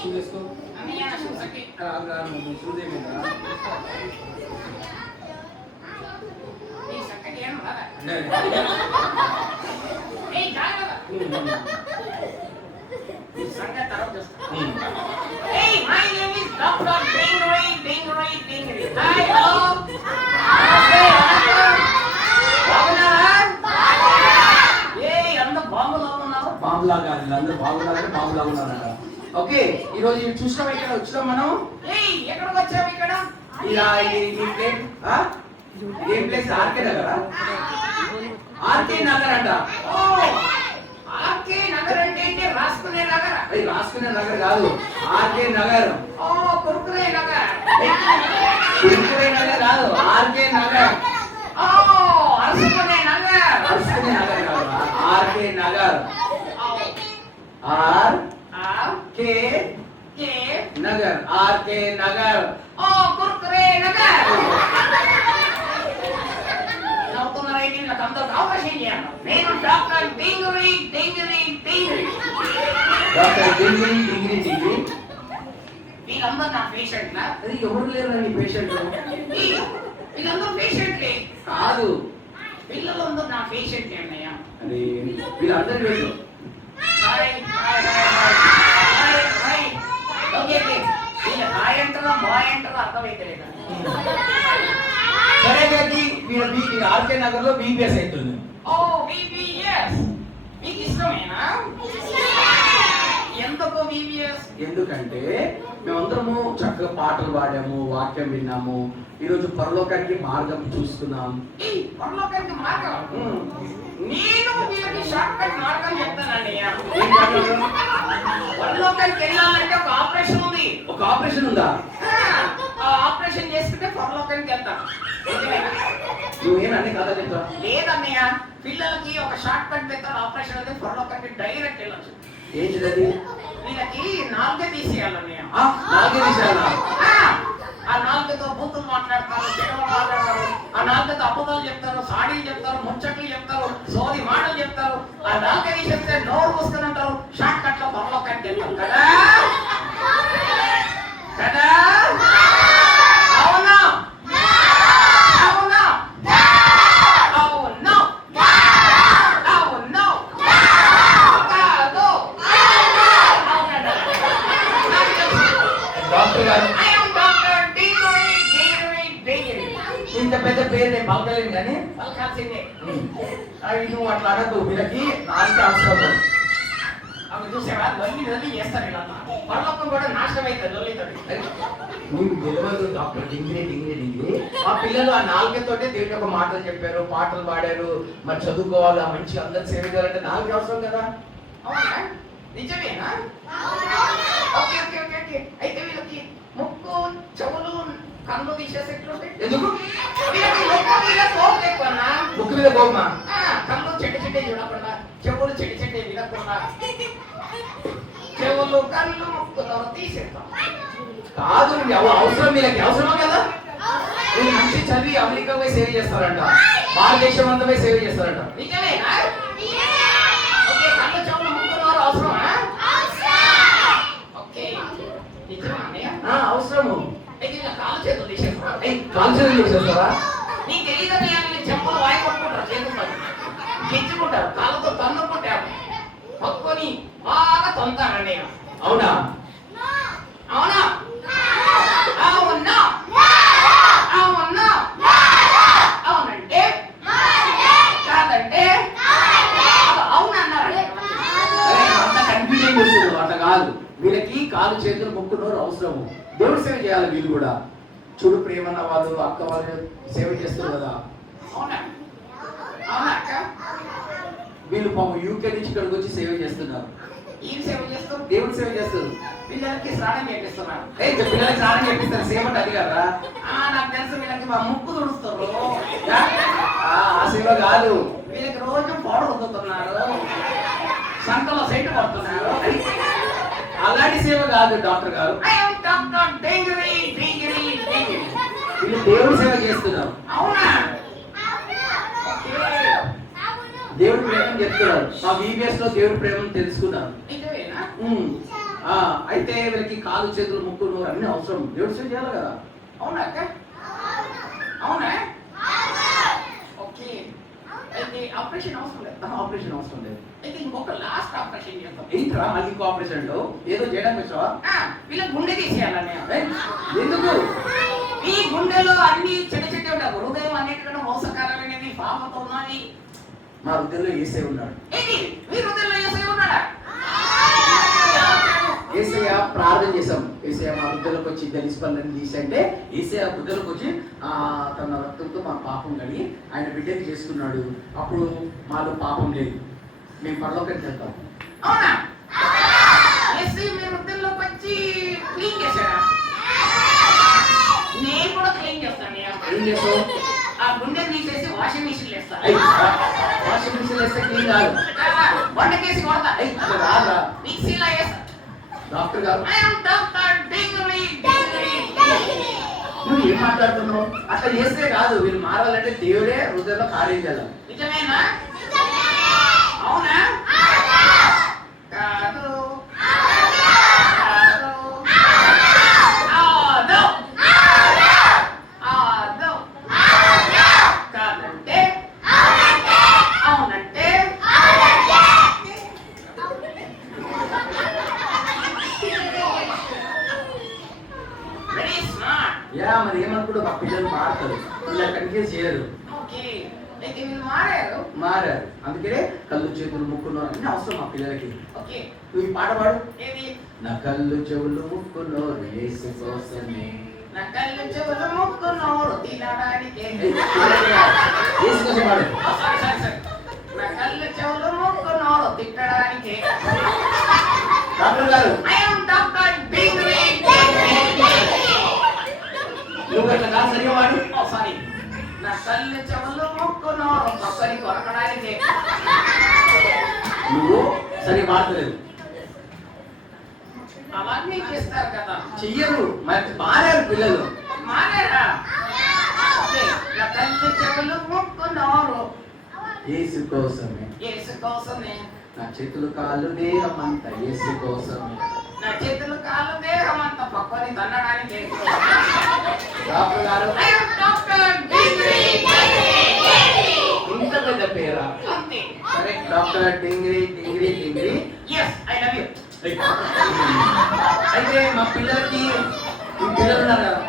Shoe వేసుకో. Shoes ఏమైందా? బాబులాగా అందరూ బాగున్నారంటే బాబులాగా ఉన్నారంట. ఓకే, ఈ రోజు చూసినాం ఇక్కడ వచ్చినాం మనం. ఎక్కడికి వచ్చాము? ఇక్కడ ఏం place? R K Nagar. R K Nagar అంట. ఆర్కే నగర్ అంటే రాసుకునే నగర్. రాసుకునే నగర్ కాదు, ఆర్కే నగర్. కురుకురే నగర్. కురుకురే నగర్ కాదు, ఆర్కే నగర్. అరుసుకునే నగర్. అరుసుకునే నగర్ కాదు, R K Nagar. R K Nagar. R K Nagar. Kurkure Nagar. నేను డాక్టర్ డింగిరి డింగిరి డింగిరి. డాక్టర్ డింగిరి డింగిరి డింగిరి. వీళ్ళందరూ నా పేషెంట్లా? అది ఎవరు లేరు నీ పేషెంట్లు. వీళ్ళందరూ పేషెంట్లే కాదు, పిల్లలందరూ నా పేషెంట్ అన్నయ్య. అది వీళ్ళందరూ వీళ్ళు. సరే గది వీళ్ళ ఆర్కే నగర్ లో బీబీఎస్ అవుతుంది. మీకు ఇష్టమేనా? ఎందుకు బీబీఎస్? ఎందుకంటే మేమందరము చక్కగా పాటలు పాడాము, వాక్యం విన్నాము. ఈరోజు పరలోకానికి మార్గం చూసుకున్నాం. పరలోకానికి మార్గం నేను వీళ్ళకి షార్ట్ కట్ మార్గం చెప్తానండి. పరలోకానికి వెళ్ళాలంటే ఒక ఆపరేషన్ ఉంది. ఒక ఆపరేషన్ ఉందా? ఆపరేషన్ చేసుకుంటే పరలోకానికి వెళ్తాను. నువ్వేనన్నీ కథ చెప్తా? లేదన్నయ్య, పిల్లలకి ఒక షార్ట్ కట్ పెడతారు. ఆపరేషన్ అయితే పరలోకానికి డైరెక్ట్ వెళ్ళచ్చు. ఏంటిది? వీళ్ళకి నాలుగే తీసేయాలన్నయ్య. నాలుగే తీసేయాలా? ఆ నాలుగుతో బూతులు మాట్లాడతారు, చెడలు మాట్లాడతారు. ఆ నాలుగుతో అబద్ధాలు చెప్తారు, సాడీలు చెప్తారు, ముచ్చట్లు చెప్తారు, సోది మాటలు చెప్తారు. ఆ నాలుగే తీసేస్తే నోరు మూసుకొని ఉంటారు. షార్ట్ కట్ లో పరలోకానికి వెళ్తాం కదా కదా? అవునా? అవునా? అవును. అవును. కాదు. డాక్టర్ గారు, ఇంత పెద్ద పేరు నేను పలకలేను కానీ పలకాల్సిందే. అవి నువ్వు అట్లా అనద్దు. వీళ్ళకి నాలుగు అవసరం. అవి చూసేవా లొల్లి లొల్లి చేస్తారు. ఇలా పరలోకం కూడా నాశనం అవుతుంది లొల్లితోటి. నువ్వు గెలవదు డాక్టర్ డింగిరి డింగిరి డింగిరి. ఆ పిల్లలు ఆ నాలుగుతోటే దేవుడి యొక్క మాటలు చెప్పారు, పాటలు పాడారు. మరి చదువుకోవాలా, మంచిగా అందరు సేవ చేయాలంటే నాలుగు అవసరం కదా? అవునా? నిజమేనా? Okay okay okay okay. అయితే వీళ్ళకి ముక్కు, చెవులు, కళ్ళు తీసేసేట్లుంటాయి. ఎందుకు? ముక్కు మీద కోపమా? కళ్ళు చెట్టు చెట్టే చూడకుండా, చెవులు చెట్టు చెట్టే వినకుండా, చెవులు కళ్ళు ముక్కుతో తీసేస్తాం. కాదు, అవసరం వీళ్ళకి అవసరమా కదా? వీళ్ళు మంచి చదివి అమెరికా పోయి సేవ చేస్తారంట, భారతదేశం అంతా పోయి సేవ చేస్తారంట. నిజమేనా? ఓకే, కళ్ళు చెవులు ముక్కులో అవసరమా? ఓకే, నిజమా? అవసరము. కాలు చేతులు తీసేస్తావా? కాలు చేతులు తీసేస్తావా? నీకు తెలియదన్నయ్యా, నేను చెప్పులు వాయి కొట్టుకుంటారు, చేతులు తెచ్చుకుంటారు, కాళ్ళతో తన్నుకుంటారు, పట్టుకొని బాగా తొంతారండి. అవునా? అవునా? అవునా? అవునా? అవునంటే కాదంటే అవునన్నారండి. అంత కన్ఫ్యూజన్ చేస్తుంది. అట్లా కాదు, వీళ్ళకి కాలు చేతులు ముక్కు నోరు అవసరము. దేవుడు సేవ చేయాలి. వీళ్ళు కూడా చూడు, ప్రేమన్న వాళ్ళు అక్క వాళ్ళు సేవ చేస్తారు కదా. అవునా? అవునా అక్క? వీళ్ళు పాపం యూకే నుంచి ఇక్కడికి వచ్చి సేవ చేస్తున్నారు. ఏం సేవ చేస్తారు? దేవుడు సేవ చేస్తారు. పిల్లలకి స్నానం చేపిస్తున్నారు. పిల్లలకి స్నానం చేపిస్తారు. సేవ అంటే అది కదా? నాకు తెలుసు. వీళ్ళకి మా ముక్కు తుడుస్తారు. ఆ సేవ కాదు. వీళ్ళకి రోజు పౌడర్ వదులుతున్నారు, సంకలో సైట్ పడుతున్నారు. అలాంటి సేవ కాదు డాక్టర్ గారు. వీళ్ళు దేవుడి సేవ చేస్తున్నారు. అవునా? దేవుడి ప్రేమను చెప్తున్నారు. మా బీబీఎస్ లో దేవుడి ప్రేమను తెలుసుకున్నారు. అయితే వీళ్ళకి కాలు చేతులు ముక్కు నోరు అన్ని అవసరం. దేవుడు సేవ చేయాలి కదా. అవునా అక్క? అవునా? ఓకే. అయితే ఆపరేషన్ అవసరం లేదు. ఆపరేషన్ అవసరం లేదు. అయితే ఇంకొక లాస్ట్ ఆపరేషన్ చేద్దాం. ఏంట్రా మళ్ళీ ఇంకో ఆపరేషన్ లో ఏదో చేయడానికి వచ్చావా? వీళ్ళ గుండె తీసేయాలని. ఎందుకు? ఈ గుండెలో అన్ని చిన్న చిన్న ఉంటాయి. హృదయం అనేటువంటి మోసకారమైనది, పాపంతో ఉన్నది. మా హృదయంలో యేసే ఉన్నాడు. ఏంటి మీ హృదయంలో యేసే ఉన్నాడా? యేసయ్య ప్రార్థన చేశాం. యేసయ్య మా హృదయంలోకి వచ్చి దళిస్పందని తీసంటే యేసయ్య హృదయంలోకి వచ్చి తన రక్తంతో మా పాపం కడిగి ఆయన బిడ్డని చేసుకున్నాడు. అప్పుడు మాలో పాపం లేదు. మేము పరలోకానికి వెళ్తాం. అవునా? యేసయ్య మీ హృదయంలోకి వచ్చి క్లీన్ చేశాడా? నేను కూడా క్లీన్ చేస్తాను. ఏం చేస్తావు? ఆ గుండెని తీసేసి వాషింగ్ మిషన్ వేస్తాను. వాషింగ్ మిషన్ వేస్తే క్లీన్ కాదు. వంటకేసి కొడతా. రాదా? మిక్సీలో వేస్తా. డాక్టర్ గారు నువ్వు ఏం మాట్లాడుతున్నావు? అట్లా చేస్తే కాదు. వీళ్ళు మారాలంటే దేవుడే హృదయంలో కార్యం చేయాలి. నిజమేనా? అవునా? కాదు. మరి ఏమనుకుంటూ ఒక పిల్లలు మారుతారు. పిల్లలు కన్ఫ్యూజ్ చేయరు. మారారు. అందుకనే కళ్ళు చేతులు ముక్కు నోరు అన్ని అవసరం మా పిల్లలకి. నువ్వు ఈ పాట పాడు. నా కళ్ళు చెవులు ముక్కు నోరు యేసు కోసమే. నా కళ్ళు చెవులు ముక్కు నోరు తినడానికే. యేసు కోసం పాడు. నా కళ్ళు చెవులు ముక్కు నోరు తిట్టడానికే. డాక్టర్ గారు నువ్వు అట్లా కాదు. సరిగా వాడు. సారీ. నా కళ్ళు చెవులు ముక్కు నోరు ఒక్కరి కొరకడానికి. నువ్వు సరిగా మాట్లాడలేదు. అవన్నీ చేస్తారు కదా. చెయ్యరు. మరి మారారు పిల్లలు. మారారా? నా కళ్ళు చెవులు ముక్కు నోరు యేసు కోసమే. యేసు కోసమే. నా చేతులు కాళ్ళు దేహమంత యేసు కోసమే. నా చేతులు కాళ్ళు దేహమంత పక్కని తన్నడానికి. డాక్టర్ గారు ఇంత పెద్ద పేరా? సరే డాక్టర్ డింగ్రీ డింగ్రీ డింగ్రీ. I love you. అయితే మా పిల్లలకి పిల్లలు ఉన్నారు కదా,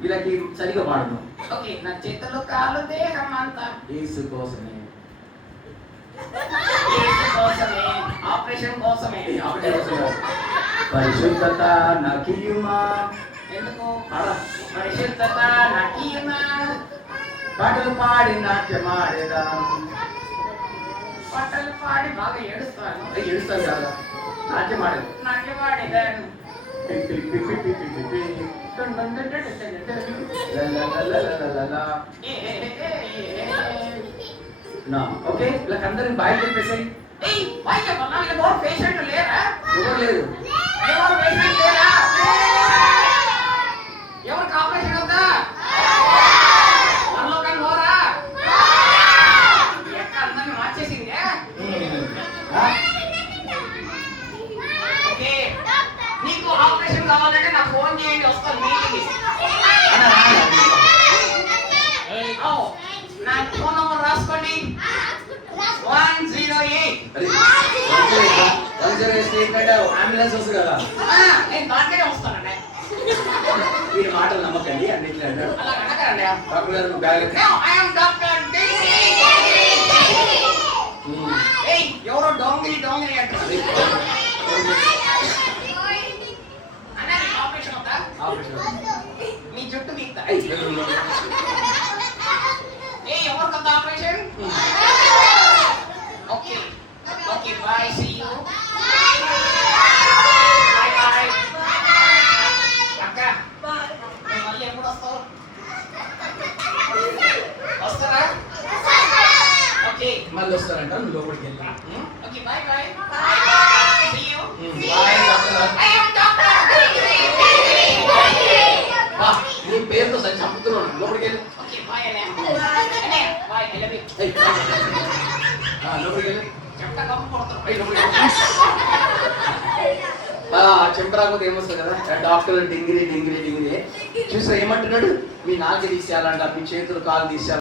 వీళ్ళకి సరిగా పాడను. ఓకే. నా చేతులు కాళ్ళు దేహమంత యేసు కోసమే. ఆపరేషన్ కోసమే. పరిశుద్ధత నాకియుమా. ఎందుకు? పరిశుద్ధత నాకియుమా. పాటలు పాడి నాట్యమాడేదా. పాటలు పాడి బాగా ఏడుస్తాను. ఏడుస్తాను కదా. నాట్యమాడేది. నాట్యమాడేదాను. ఓకే. వీళ్ళకందరికి బాయ్ చెప్పేసాయి. బాయ్ చెప్పన్నా. వీళ్ళ పేషెంట్ లేరా? ఎవరు లేదు. ఎవరు పేషెంట్ లేరా? ఎవరికి ఆపరేషన్ అవుతా? మనలో కానీ పోరా? ఎక్కడ అందరిని మార్చేసింది. ఓకే. నీకు ఆపరేషన్ కావాలంటే నాకు ఫోన్ చేయండి, వస్తాను మీటింగ్కి. నా ఫోన్ నంబర్ రాసుకోండి. 108. అంబులెన్స్ వస్తుంది కదా. నేను దాంట్లోనే వస్తానండి. వీరి మాటలు నమ్మకండి. అన్నింటినీ అంటారు. అలా అనకండి. డాక్టర్ గారు బ్యాగ్ ఎవరో డోంగిరి డోంగిరి అంటారు. ఆపరేషన్ అవుతా? ఆపరేషన్. మీ జుట్టు వీక్తా. ఎవరు కదా operation? Okay. Okay. Bye. See you. Bye bye. అక్క మళ్ళీ ఎప్పుడు వస్తావు? వస్తారా? ఓకే. మళ్ళీ వస్తారంట. నువ్వు లోపలికి వెళ్ళి. Okay. Bye bye. See you. Bye doctor. I am doctor. బా నీ పేరుతో సరి చంపుతున్నాను. లోపలికి వెళ్ళి. ఓకే. బాయ్ అనే. అనే బాయ్. I love you. లోపలికి వెళ్ళి. చెప్తా కమ్ము కొడతాను. లోపలికి చెంపరాకపోతే ఏమొస్తుంది కదా, డాక్టర్ డింగిరి డింగిరి డింగిరి చూసా ఏమంటున్నాడు, మీ నాలుక తీసేయాలంట, మీ చేతులు కాలు తీసేయాలి.